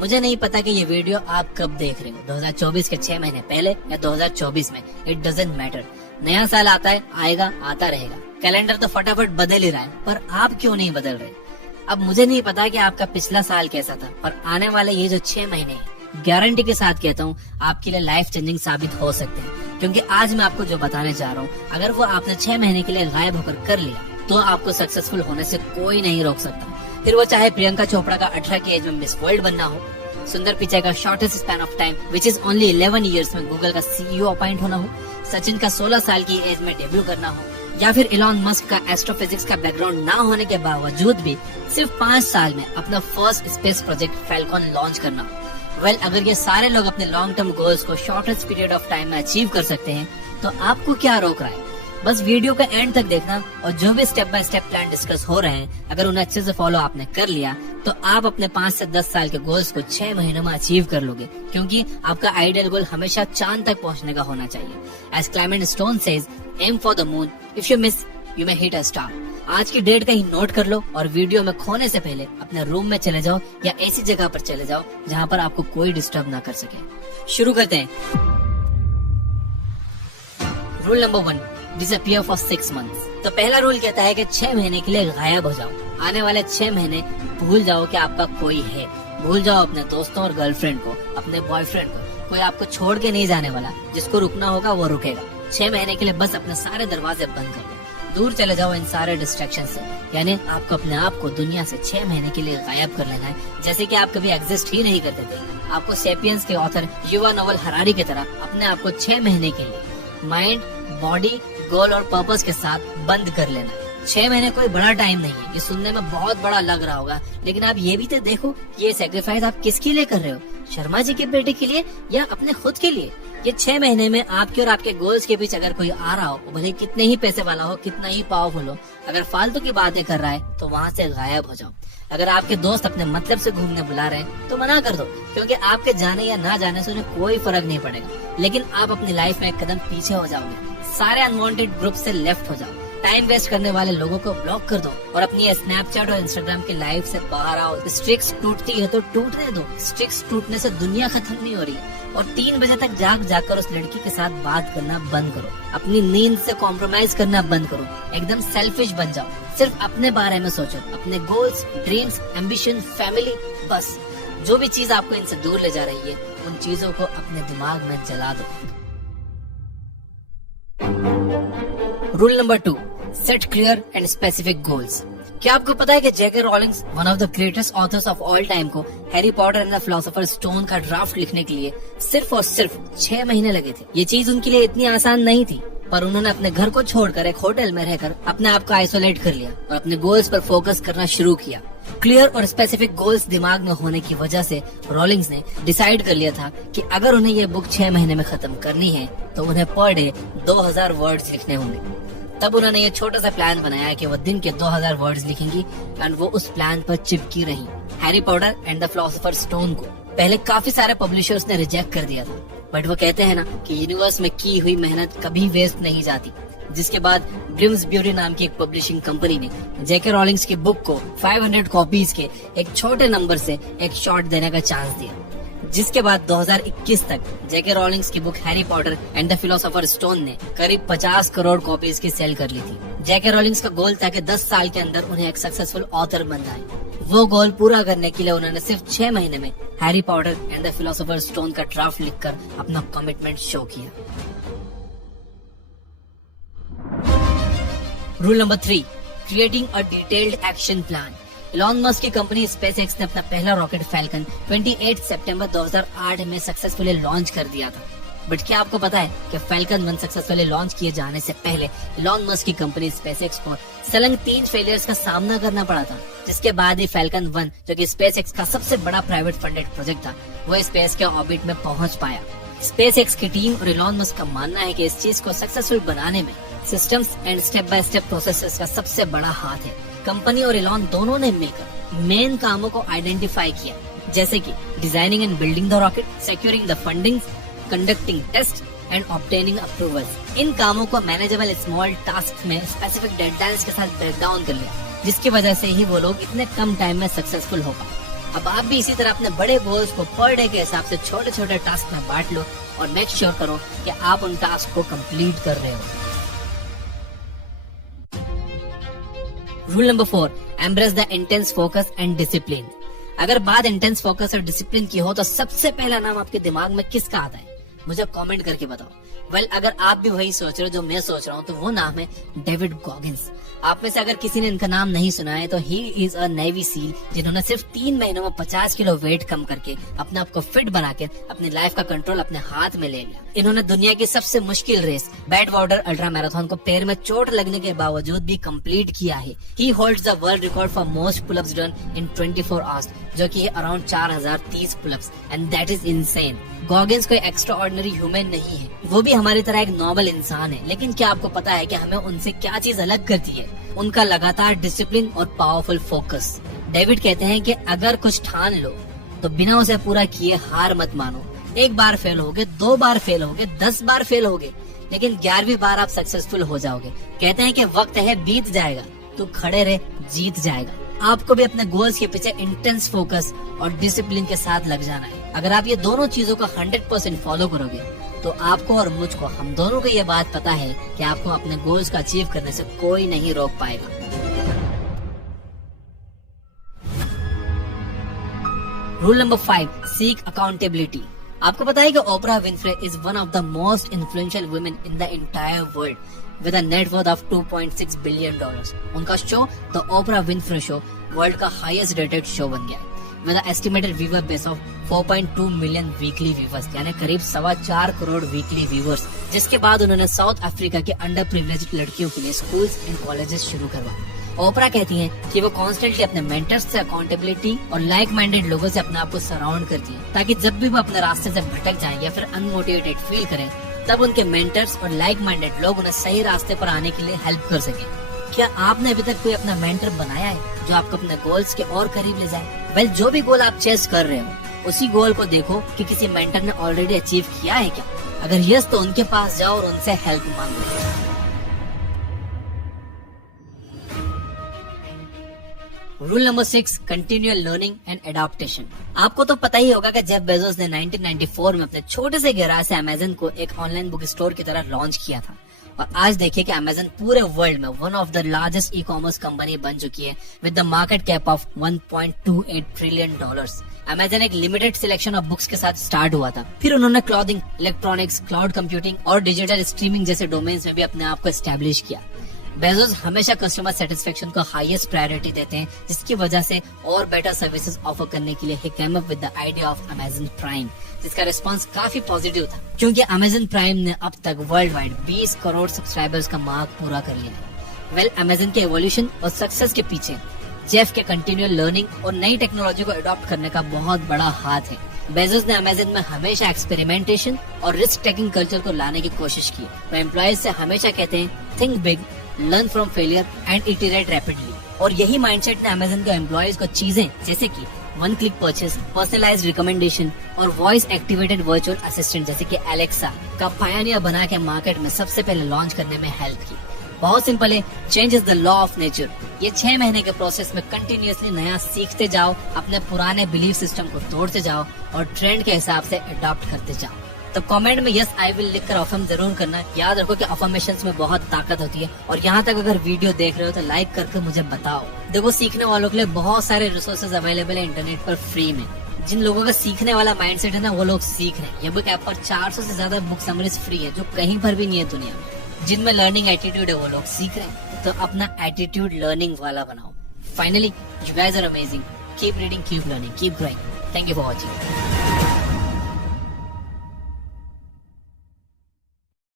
मुझे नहीं पता कि ये वीडियो आप कब देख रहे हो, 2024 के 6 महीने पहले या 2024 में, इट डजंट मैटर। नया साल आता है, आएगा, आता रहेगा। कैलेंडर तो फटाफट बदल ही रहा है, पर आप क्यों नहीं बदल रहे? अब मुझे नहीं पता कि आपका पिछला साल कैसा था, पर आने वाले ये जो 6 महीने हैं, गारंटी के साथ कहता हूँ आपके लिए लाइफ चेंजिंग साबित हो सकते हैं। क्योंकि आज मैं आपको जो बताने जा रहा हूँ, अगर वो आपने 6 महीने के लिए गायब होकर कर लिया, तो आपको सक्सेसफुल होने से कोई नहीं रोक सकता। फिर वो चाहे प्रियंका चोपड़ा का 18 की एज में मिस वर्ल्ड बनना हो, सुंदर पिचाई का shortest span of time which is only 11 years में गूगल का CEO अपॉइंट होना हो, सचिन का 16 साल की एज में डेब्यू करना हो, या फिर इलॉन मस्क का एस्ट्रोफिजिक्स का बैकग्राउंड ना होने के बावजूद भी सिर्फ 5 साल में अपना first space project Falcon launch करना हो। वेल, अगर ये सारे लोग अपने लॉन्ग टर्म गोल्स को शॉर्टेस्ट पीरियड ऑफ टाइम में अचीव कर सकते हैं, तो आपको क्या रोक रहा है? बस वीडियो का एंड तक देखना, और जो भी step by step plan discuss हो रहे हैं, अगर उन्हें अच्छे से फॉलो आपने कर लिया, तो आप अपने 5 से 10 साल के गोल्स को 6 महीनों में अचीव कर लोगे। क्योंकि आपका आइडियल गोल हमेशा चांद तक पहुंचने का होना चाहिए। As Clement Stone says, aim for the moon, if you miss you may hit a star. आज की डेट कहीं नोट कर लो, और वीडियो में खोने से पहले अपने रूम में चले जाओ या ऐसी जगह पर चले जाओ जहाँ पर आपको कोई डिस्टर्ब ना कर सके। शुरू करते हैं। Rule number 1, disappear for 6 months. तो पहला रूल कहता है कि 6 महीने के लिए गायब हो जाओ। आने वाले 6 महीने भूल जाओ कि आपका कोई है। भूल जाओ अपने दोस्तों और गर्लफ्रेंड को, अपने बॉयफ्रेंड को। कोई आपको छोड़ के नहीं जाने वाला। जिसको रुकना होगा वो रुकेगा। 6 महीने के लिए बस अपने सारे दरवाजे बंद कर दो। दूर चले जाओ इन सारे डिस्ट्रैक्शन से। यानी आपको अपने आप को दुनिया से 6 महीने के लिए गायब कर लेना है, जैसे कि आप कभी एग्जिस्ट ही नहीं करते थे। आपको सेपियंस के ऑथर युवा नोवेल हरारी की तरह अपने आप को 6 महीने के लिए माइंड, बॉडी, गोल और पर्पस के साथ बंद कर लेना। 6 महीने कोई बड़ा टाइम नहीं है। ये सुनने में बहुत बड़ा लग रहा होगा, लेकिन आप ये भी तो देखो कि ये सेक्रीफाइस आप किसके लिए कर रहे हो? शर्मा जी के बेटे के लिए या अपने खुद के लिए? ये 6 महीने में आपके और आपके गोल्स के बीच अगर कोई आ रहा हो, भले कितने ही पैसे वाला हो, कितना ही पावरफुल हो, अगर फालतू की बातें कर रहा है तो वहाँ से गायब हो जाओ। अगर आपके दोस्त अपने मतलब से घूमने बुला रहे हैं तो मना कर दो, क्योंकि आपके जाने या ना जाने से उन्हें कोई फर्क नहीं पड़ेगा। लेकिन आप अपनी लाइफ में एक कदम पीछे हो जाओगे। सारे अनवांटेड ग्रुप से लेफ्ट हो जाओ। टाइम वेस्ट करने वाले लोगों को ब्लॉक कर दो और अपनी स्नैपचैट और इंस्टाग्राम की लाइफ से बाहर आओ। स्ट्रिक्स टूटती है तो टूटने दो। स्ट्रिक्स टूटने से दुनिया खत्म नहीं हो रही। और 3 बजे तक जाकर उस लड़की के साथ बात करना बंद करो। अपनी नींद से कॉम्प्रोमाइज करना बंद करो। एकदम सेल्फिश बन जाओ। सिर्फ अपने बारे में सोचो, अपने गोल्स, ड्रीम्स, एम्बिशन, फैमिली। बस जो भी चीज आपको इनसे दूर ले जा रही है, उन चीजों को अपने दिमाग में जला दो। Rule number 2, set clear and specific goals. क्या आपको पता है कि J K Rowling's, one of the greatest authors of all time, को Harry Potter and the philosopher stone का ड्राफ्ट लिखने के लिए सिर्फ और सिर्फ 6 महीने लगे थे। ये चीज उनके लिए इतनी आसान नहीं थी, पर उन्होंने अपने घर को छोड़कर एक होटल में रहकर अपने आप को आइसोलेट कर लिया और अपने गोल्स पर फोकस करना शुरू किया। क्लियर और स्पेसिफिक गोल्स दिमाग में होने की वजह से रॉलिंग्स ने डिसाइड कर लिया था कि अगर उन्हें ये बुक 6 महीने में खत्म करनी है तो उन्हें पर डे 2000 वर्ड्स लिखने होंगे। तब उन्होंने ये छोटा सा प्लान बनाया कि वो दिन के 2000 वर्ड्स लिखेंगी, एंड वो उस प्लान पर चिपकी रही। Harry Potter and the philosopher stone को पहले काफी सारे पब्लिशर्स ने रिजेक्ट कर दिया था, बट वो कहते हैं ना कि यूनिवर्स में की हुई मेहनत कभी वेस्ट नहीं जाती। जिसके बाद ग्रिम्सब्यूरी नाम की एक पब्लिशिंग कंपनी ने जेके रॉलिंग्स की बुक को 500 कॉपीज के एक छोटे नंबर से एक शॉट देने का चांस दिया। जिसके बाद 2021 तक जेके रॉलिंग्स की book Harry Potter and the philosopher stone ने करीब 50 करोड़ कॉपीज की सेल कर ली थी। जेके रॉलिंग्स का गोल था कि 10 साल के अंदर उन्हें एक सक्सेसफुल ऑथर बनना है। वो गोल पूरा करने के लिए उन्होंने सिर्फ 6 महीने में Harry Potter and the philosopher stone का ड्राफ्ट लिखकर अपना कमिटमेंट शो किया। Rule number 3, creating a detailed action plan. Elon Musk की कंपनी स्पेसएक्स ने अपना पहला रॉकेट फैल्कन 28 सितंबर 2008 में सक्सेसफुली लॉन्च कर दिया था। बट क्या आपको पता है कि फैल्कन 1 सक्सेसफुली लॉन्च किए जाने से पहले इलॉन मस्क की कंपनी स्पेसएक्स को सलंग 3 फेलियर्स का सामना करना पड़ा था, जिसके बाद ही फैल्कन 1, जो कि स्पेसएक्स का सबसे बड़ा प्राइवेट फंडेड प्रोजेक्ट था, वो स्पेस के ऑर्बिट में पहुंच पाया। स्पेसएक्स की टीम और इलॉन मस्क का मानना है कि इस चीज को सक्सेसफुल बनाने में systems and step by step processes का सबसे बड़ा हाथ है। कंपनी और इलॉन दोनों ने मिलकर मेन कामों को आइडेंटिफाई किया, जैसे कि designing and building the rocket, securing the funding, conducting test and obtaining approvals. इन कामों को मैनेजेबल स्मॉल टास्क में स्पेसिफिक डेडलाइंस के साथ ब्रेक डाउन कर लिया, जिसकी वजह से ही वो लोग इतने कम टाइम में सक्सेसफुल हो पाए। अब आप भी इसी तरह अपने बड़े गोल्स को पर डे के हिसाब से छोटे छोटे टास्क में बांट लो और मेक श्योर करो कि आप उन टास्क को कंप्लीट कर रहे हो। Rule number 4, embrace the intense focus and discipline. अगर बात इंटेंस फोकस और डिसिप्लिन की हो तो सबसे पहला नाम आपके दिमाग में किसका आता है? मुझे कमेंट करके बताओ। वेल, अगर आप भी वही सोच रहे हो जो मैं सोच रहा हूँ तो वो नाम है डेविड गॉगिंस। आप में से अगर किसी ने इनका नाम नहीं सुना है तो he is a navy seal जिन्होंने सिर्फ 3 महीनों में 50 किलो वेट कम करके अपने आप को फिट बना के अपनी लाइफ का कंट्रोल अपने हाथ में ले लिया। इन्होंने दुनिया की सबसे मुश्किल race Badwater ultra marathon को पैर में चोट लगने के बावजूद भी कंप्लीट किया है। ही holds the world record for most pullups done in 24 hours, जो कि है around 4030 pullups, and that is insane. Goggins कोई एक्स्ट्रा ऑर्डिनरी ह्यूमन नहीं है, वो भी हमारी तरह एक नॉर्मल इंसान है। लेकिन क्या आपको पता है कि हमें उनसे क्या चीज अलग करती है? उनका लगातार डिसिप्लिन और पावरफुल फोकस। डेविड कहते हैं कि अगर कुछ ठान लो तो बिना उसे पूरा किए हार मत मानो। 1 बार फेल होगे, 2 बार फेल होगे, 10 बार फेल होगे, लेकिन 11वीं बार आप सक्सेसफुल हो जाओगे। कहते हैं कि वक्त है बीत जाएगा, तू खड़े रहे जीत जाएगा। आपको भी अपने गोल्स के पीछे इंटेंस फोकस और डिसिप्लिन के साथ लग जाना है। अगर आप ये दोनों चीजों को 100% फॉलो करोगे तो आपको और मुझको, हम दोनों को ये बात पता है कि आपको अपने गोल्स का अचीव करने से कोई नहीं रोक पाएगा। Rule number 5, seek accountability. आपको पता है कि Oprah Winfrey is one of the most influential women in the entire world with a net ऑफ $2.6 बिलियन। उनका show the Oprah Winfrey show world का हाईएस्ट रेटेड शो बन गया with a estimated viewer base of 4.2 million weekly viewers, यानी करीब 4.25 crore weekly viewers. जिसके बाद उन्होंने साउथ अफ्रीका के अंडर प्रिविलेज्ड लड़कियों के लिए स्कूल्स एंड कॉलेजेस शुरू करवाए। ओपरा कहती हैं कि वो कॉन्स्टेंटली अपने मेंटर्स से अकाउंटेबिलिटी और लाइक माइंडेड लोगों से अपने आप को सराउंड करती है, ताकि जब भी वो अपने रास्ते से भटक जाएं या फिर अनमोटिवेटेड फील करें तब उनके मेंटर्स और लाइक माइंडेड लोग उन्हें सही रास्ते पर आने के लिए हेल्प कर सके। क्या आपने अभी तक कोई अपना मेंटर बनाया है जो आपको अपने गोल्स के और करीब ले जाए? वेल, जो भी गोल आप चेस कर रहे हो उसी गोल को देखो कि किसी मेंटर ने ऑलरेडी अचीव किया है क्या। अगर यस तो उनके पास जाओ और उनसे हेल्प मांगो। Rule number 6, continual learning and adaptation. आपको तो पता ही होगा कि जेफ बेजोस ने 1994 में अपने छोटे से गैराज से अमेज़न को एक ऑनलाइन बुक स्टोर की तरह लॉन्च किया था, और आज देखिए कि अमेज़न पूरे वर्ल्ड में one of the largest e commerce company बन चुकी है with the market cap of $1.28 trillion. Amazon एक लिमिटेड सिलेक्शन ऑफ बुक्स के साथ स्टार्ट हुआ था, फिर उन्होंने क्लॉथिंग, इलेक्ट्रॉनिक्स, क्लाउड कंप्यूटिंग और डिजिटल स्ट्रीमिंग जैसे डोमेन्स में भी अपने आप को एस्टेब्लिश किया। बेजोस हमेशा कस्टमर सेटिस्फेक्शन को हाईएस्ट प्रायोरिटी देते हैं, जिसकी वजह से और बेटर सर्विसेज ऑफर करने के लिए he came up with the idea of Amazon Prime, जिसका रिस्पांस काफी पॉजिटिव था, क्योंकि अमेज़न प्राइम ने अब तक वर्ल्ड वाइड 20 करोड़ सब्सक्राइबर्स का मार्क पूरा कर लिया है। वेल, अमेज़न के एवोल्यूशन और सक्सेस के पीछे जेफ के कंटिन्यूअल लर्निंग और नई टेक्नोलॉजी को अडॉप्ट करने का बहुत बड़ा हाथ है। बेजोस ने अमेज़न में हमेशा एक्सपेरिमेंटेशन और रिस्क टेकिंग कल्चर को लाने की कोशिश की। वो एम्प्लॉयज से हमेशा कहते हैं, think big, learn from failure and iterate rapidly. और यही माइंडसेट ने अमेज़न के एम्प्लॉयज को चीजें जैसे कि 1 क्लिक परचेज, पर्सनलाइज्ड रिकमेंडेशन और वॉइस एक्टिवेटेड वर्चुअल असिस्टेंट जैसे कि एलेक्सा का पायनियर बना के मार्केट में सबसे पहले लॉन्च करने में हेल्प की। बहुत सिंपल है, change is the law of nature. ये 6 महीने के प्रोसेस में कंटिन्यूअसली नया सीखते जाओ, अपने पुराने बिलीफ सिस्टम को तोड़ते जाओ और ट्रेंड के हिसाब से अडॉप्ट करते जाओ। तो कमेंट में यस आई विल लिखकर अफर्म जरूर करना। याद रखो कि अफर्मेशंस में बहुत ताकत होती है। और यहाँ तक अगर वीडियो देख रहे हो तो लाइक करके मुझे बताओ। देखो, सीखने वालों के लिए बहुत सारे रिसोर्सेज अवेलेबल है इंटरनेट पर फ्री में। जिन लोगों का सीखने वाला माइंडसेट है ना, वो लोग सीख रहे हैं। ये बुक ऐप पर 400 से ज्यादा बुक समरीज फ्री है, जो कहीं पर भी नहीं है दुनिया में। जिनमें लर्निंग एटीट्यूड है वो लोग सीख रहे हैं, तो अपना एटीट्यूड लर्निंग वाला बनाओ। Finally, you guys are amazing. Keep reading, keep learning, keep growing. Thank you for watching.